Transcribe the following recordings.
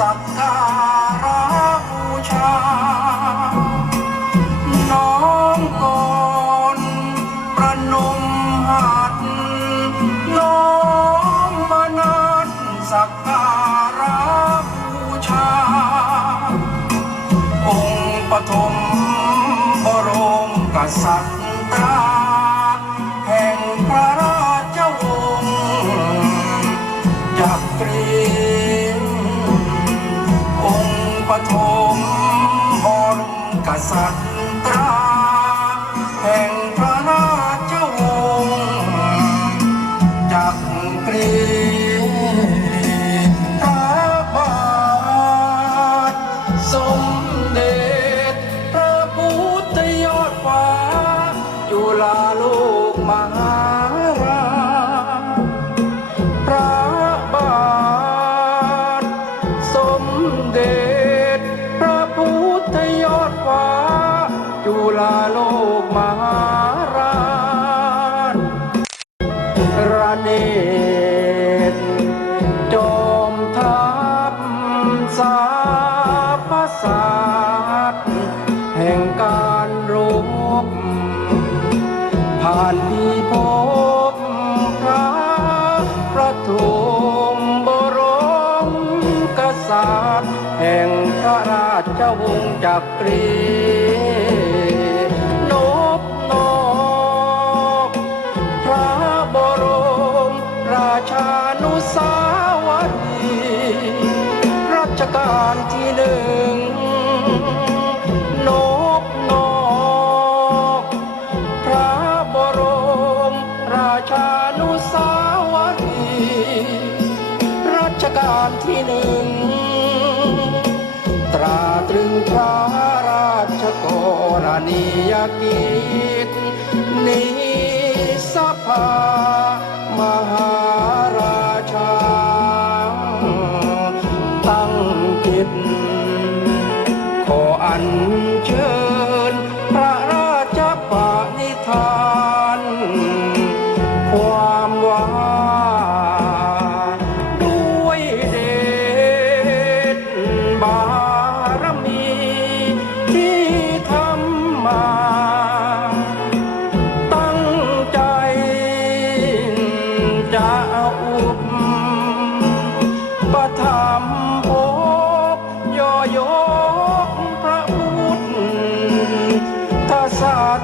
สักการะบูชา น้องก่อนประนมหัดน้องมนัดสักการะบูชา องค์ปฐมบรมกษัตริย์แห่งพระ กษัตริย์ แห่งพระราชเจวงศ์จักรีนบนอกพระบรมราชานุสาวรีรัชกาลที่หนึ่ง นียกิจนิสภามหาราชา ตั้งจิตขออันเชิญ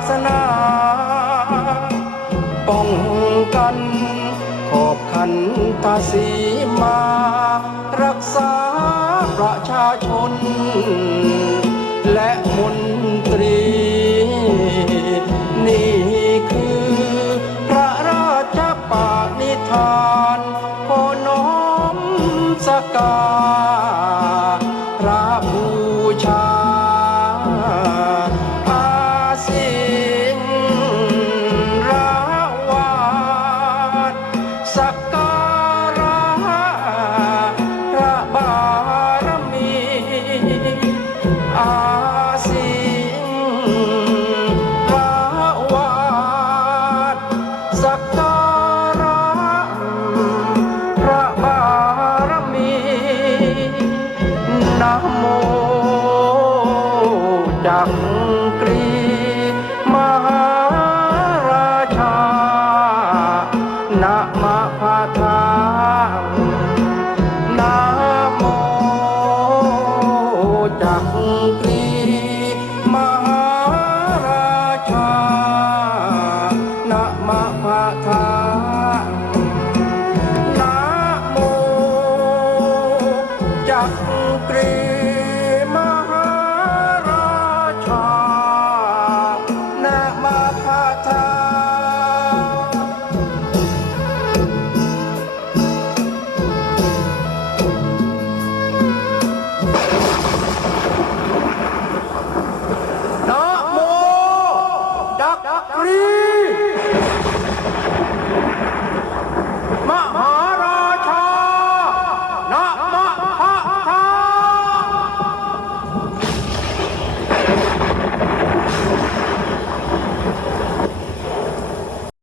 สนา ป้องกันขอบขันตาสีมา รักษาประชาชน และมนตรี นี่คือพระราชปานิธานขอน้อมสการ นะโมจักกรีมหาราชานะมะพะทานะโมจักกรีมหาราชานะมะพะทา